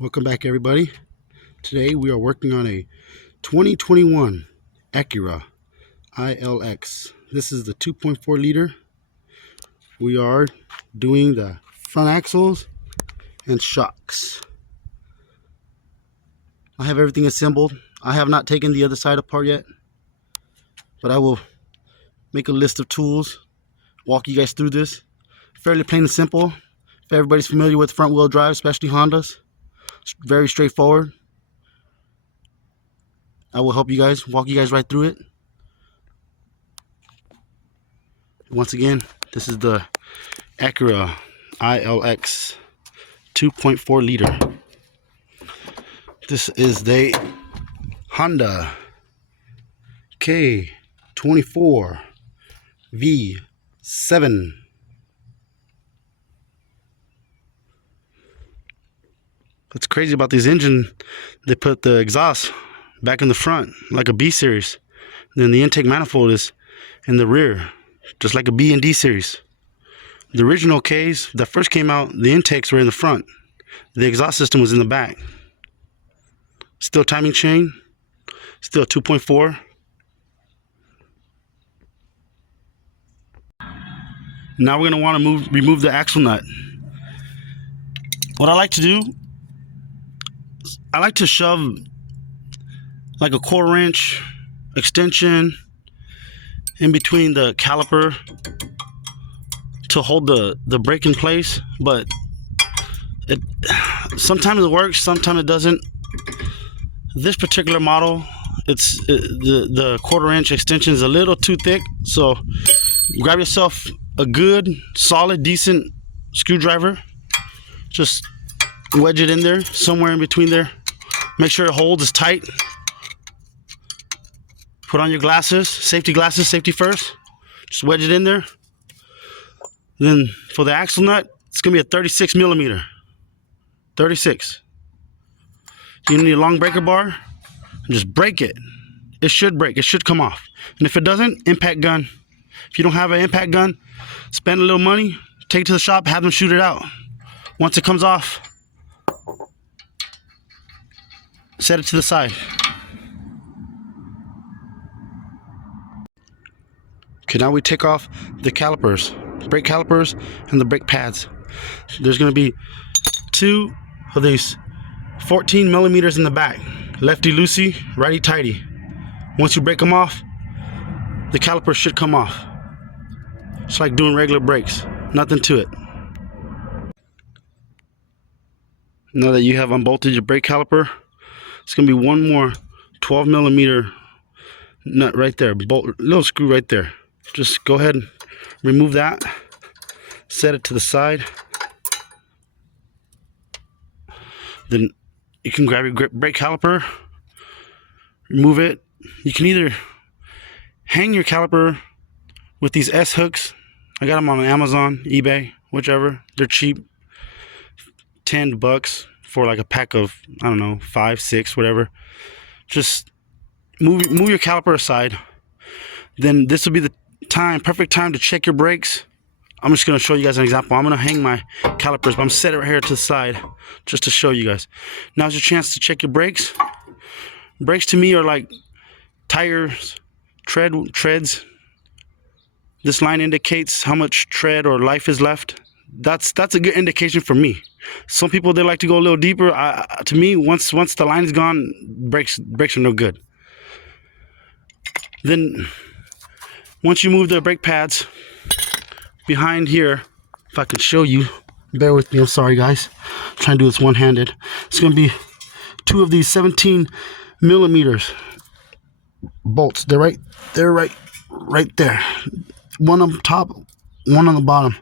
Welcome back, everybody. Today we are working on a 2021 Acura ILX. This is the 2.4 liter. We are doing the front axles and shocks. I have everything assembled. I have not taken the other side apart yet, but I will make a list of tools, walk you guys through this. Fairly plain and simple. If everybody's familiar with front wheel drive, especially Hondas, very straightforward. I will help you guys, walk you guys right through it. Once again, this is the Acura ILX 2.4 liter. This is the Honda K24 V7. What's crazy about this engine, they put the exhaust back in the front like a B series. Then the intake manifold is in the rear, just like a B and D series. The original Ks that first came out, the intakes were in the front. The exhaust system was in the back. Still timing chain, still 2.4. Now we're going to want to remove the axle nut. What I like to do, I like to shove like a 1/4 inch extension in between the caliper to hold the brake in place, but sometimes it works, sometimes it doesn't. This particular model, the 1/4 inch extension is a little too thick, so grab yourself a good, solid, decent screwdriver. Just wedge it in there, somewhere in between there. Make sure it holds, is tight. Put on your glasses, safety first. Just wedge it in there. Then for the axle nut, it's gonna be a 36 millimeter. 36. You need a long breaker bar, and just break it. It should break, it should come off. And if it doesn't, impact gun. If you don't have an impact gun, spend a little money, take it to the shop, have them shoot it out. Once it comes off, set it to the side. Okay, now we take off the calipers, brake calipers and the brake pads. There's going to be 2 of these 14 millimeters in the back, lefty loosey, righty tighty. Once you break them off, the caliper should come off. It's like doing regular brakes, nothing to it. Now that you have unbolted your brake caliper, it's going to be one more 12 millimeter nut right there, little screw right there. Just go ahead and remove that, set it to the side. Then you can grab your brake caliper, remove it. You can either hang your caliper with these S hooks. I got them on Amazon, eBay, whichever. They're cheap, $10 for like a pack of, I don't know, 5, 6, whatever. Just move your caliper aside. Then this will be the perfect time to check your brakes. I'm just going to show you guys an example. I'm going to hang my calipers, but I'm set it right here to the side just to show you guys. Now's your chance to check your brakes. Brakes to me are like tires, treads. This line indicates how much tread or life is left. That's a good indication for me. Some people, they like to go a little deeper. To me, once the line is gone, brakes are no good. Then once you move the brake pads behind here, if I could show you, bear with me, I'm sorry guys, I'm trying to do this one-handed. It's going to be 2 of these 17 millimeters bolts. They're right there. One on top, one on the bottom.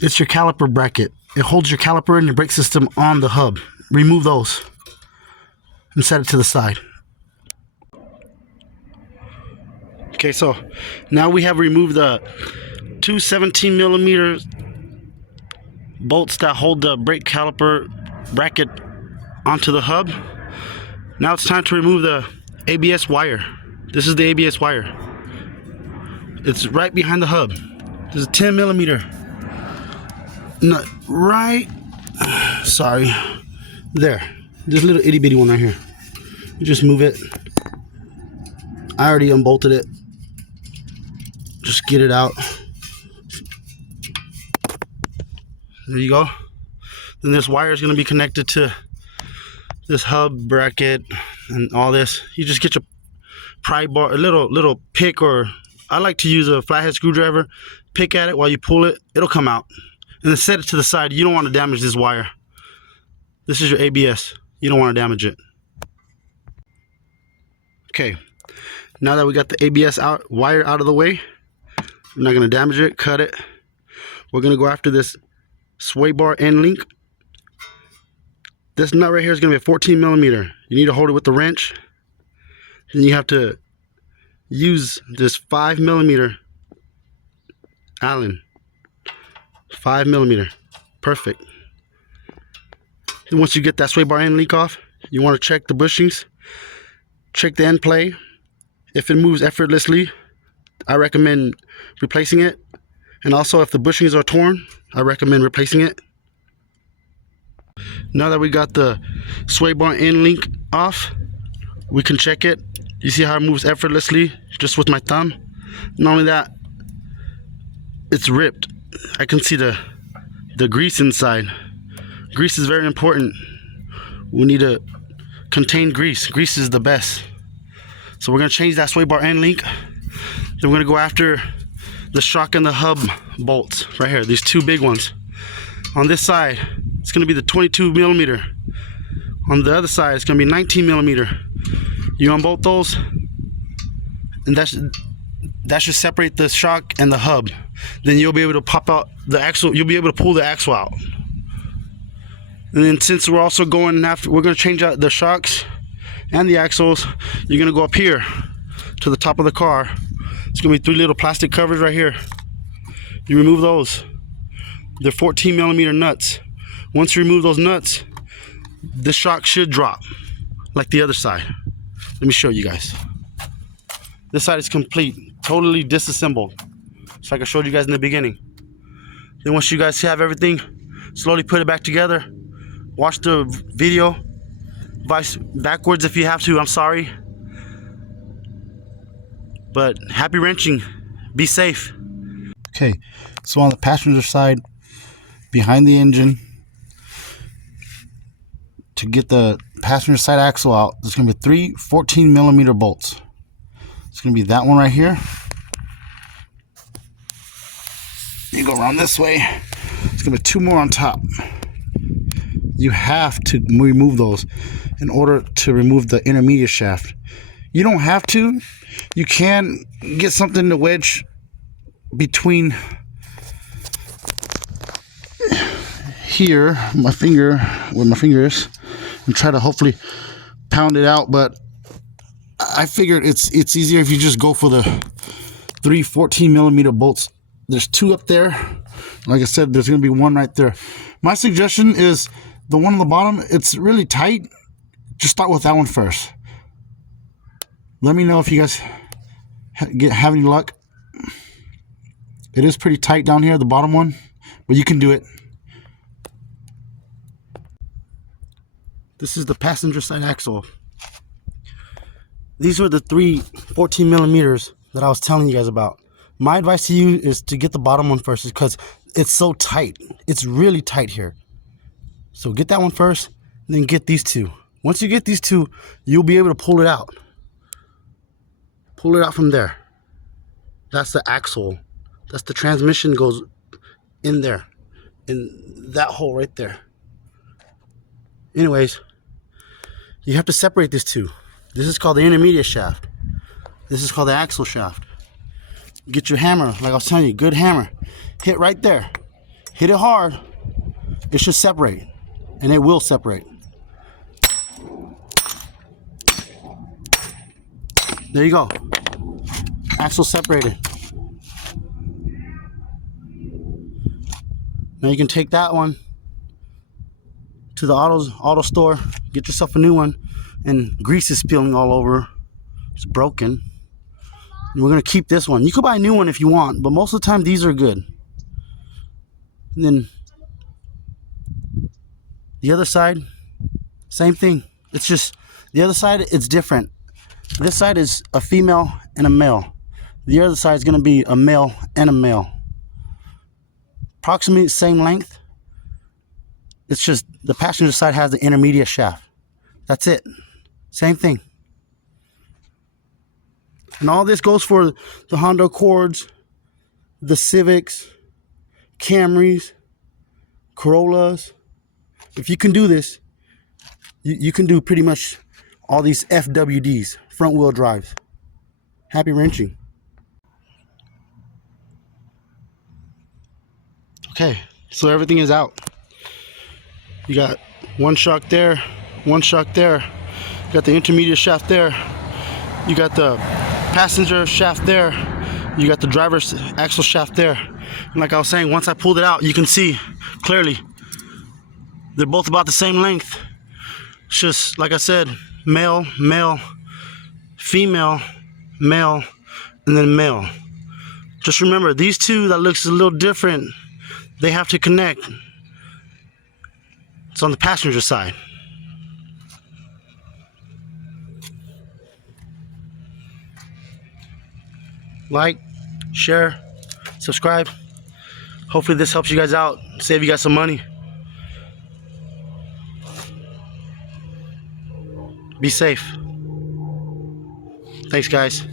It's your caliper bracket. It holds your caliper and your brake system on the hub. Remove those and set it to the side. Okay, so now we have removed the 2 17 millimeter bolts that hold the brake caliper bracket onto the hub. Now it's time to remove the ABS wire. This is the ABS wire. It's right behind the hub. There's a 10 millimeter nut right, sorry, There, this little itty bitty one right here. You just move it. I already unbolted it. Just get it out. There you go. Then this wire is going to be connected to this hub bracket and all this. You just get your pry bar, a little pick, or I like to use a flathead screwdriver. Pick at it while you pull it. It'll come out. And then set it to the side. You don't want to damage this wire. This is your ABS. You don't want to damage it. Okay. Now that we got the ABS wire out of the way, we're not going to damage it. Cut it. We're going to go after this sway bar end link. This nut right here is going to be a 14 millimeter. You need to hold it with the wrench. Then you have to use this 5 millimeter Allen. 5 millimeter. Perfect. And once you get that sway bar end link off, you want to check the bushings. Check the end play. If it moves effortlessly, I recommend replacing it. And also, if the bushings are torn, I recommend replacing it. Now that we got the sway bar end link off, we can check it. You see how it moves effortlessly just with my thumb? Not only that, it's ripped. I can see the grease inside. Grease is very important. We need to contain grease. Grease is the best. So we're going to change that sway bar end link. Then we're going to go after the shock and the hub bolts right here. These two big ones. On this side, it's going to be the 22 millimeter. On the other side, it's going to be 19 millimeter. You unbolt those, and that should separate the shock and the hub. Then you'll be able to pop out the axle. You'll be able to pull the axle out. And then since we're also going after, we're going to change out the shocks and the axles. You're going to go up here to the top of the car. It's going to be 3 little plastic covers right here. You remove those. They're 14 millimeter nuts. Once you remove those nuts, the shock should drop like the other side. Let me show you guys. This side is complete, totally disassembled, just like I showed you guys in the beginning. Then once you guys have everything, slowly put it back together. Watch the video backwards if you have to. I'm sorry, but happy wrenching. Be safe. Okay, so on the passenger side, behind the engine, to get the passenger side axle out, there's going to be 3 14 millimeter bolts. It's going to be that one right here. You go around this way. It's going to be 2 more on top. You have to remove those in order to remove the intermediate shaft. You don't have to. You can get something to wedge between here, my finger, where my finger is, and try to hopefully pound it out. But I figured it's easier if you just go for the 3 14 millimeter bolts. There's 2 up there. Like I said, there's going to be 1 right there. My suggestion is the one on the bottom. It's really tight. Just start with that one first. Let me know if you guys have any luck. It is pretty tight down here, the bottom one, but you can do it. This is the passenger side axle. These were the 3 14 millimeters that I was telling you guys about. My advice to you is to get the bottom one first, because it's so tight. It's really tight here. So get that one first, then get these 2. Once you get these 2, you'll be able to pull it out. Pull it out from there. That's the axle. That's the transmission goes in there, in that hole right there. Anyways, you have to separate these 2. This is called the intermediate shaft. This is called the axle shaft. Get your hammer, like I was telling you, good hammer. Hit right there. Hit it hard. It should separate, and it will separate. There you go. Axle separated. Now you can take that one to the auto store, get yourself a new one, and grease is spilling all over. It's broken. And we're gonna keep this one. You could buy a new one if you want, but most of the time these are good. And then the other side, Same thing. It's just the other side, it's different. This side is a female and a male. The other side is going to be a male and a male. Approximately same length. It's just the passenger side has the intermediate shaft. That's it. Same thing. And all this goes for the Honda Accords, the Civics, Camrys, Corollas. If you can do this, you can do pretty much all these FWDs, front wheel drives. Happy wrenching. Okay, so everything is out. You got one shock there, one shock there. You got the intermediate shaft there. You got the passenger shaft there. You got the driver's axle shaft there. And like I was saying, once I pulled it out, you can see clearly they're both about the same length. It's just, like I said, male, male, female, male, and then male. Just remember, these two that looks a little different, they have to connect. It's on the passenger side. Like, share, subscribe. Hopefully this helps you guys out, save you guys some money. Be safe. Thanks, guys.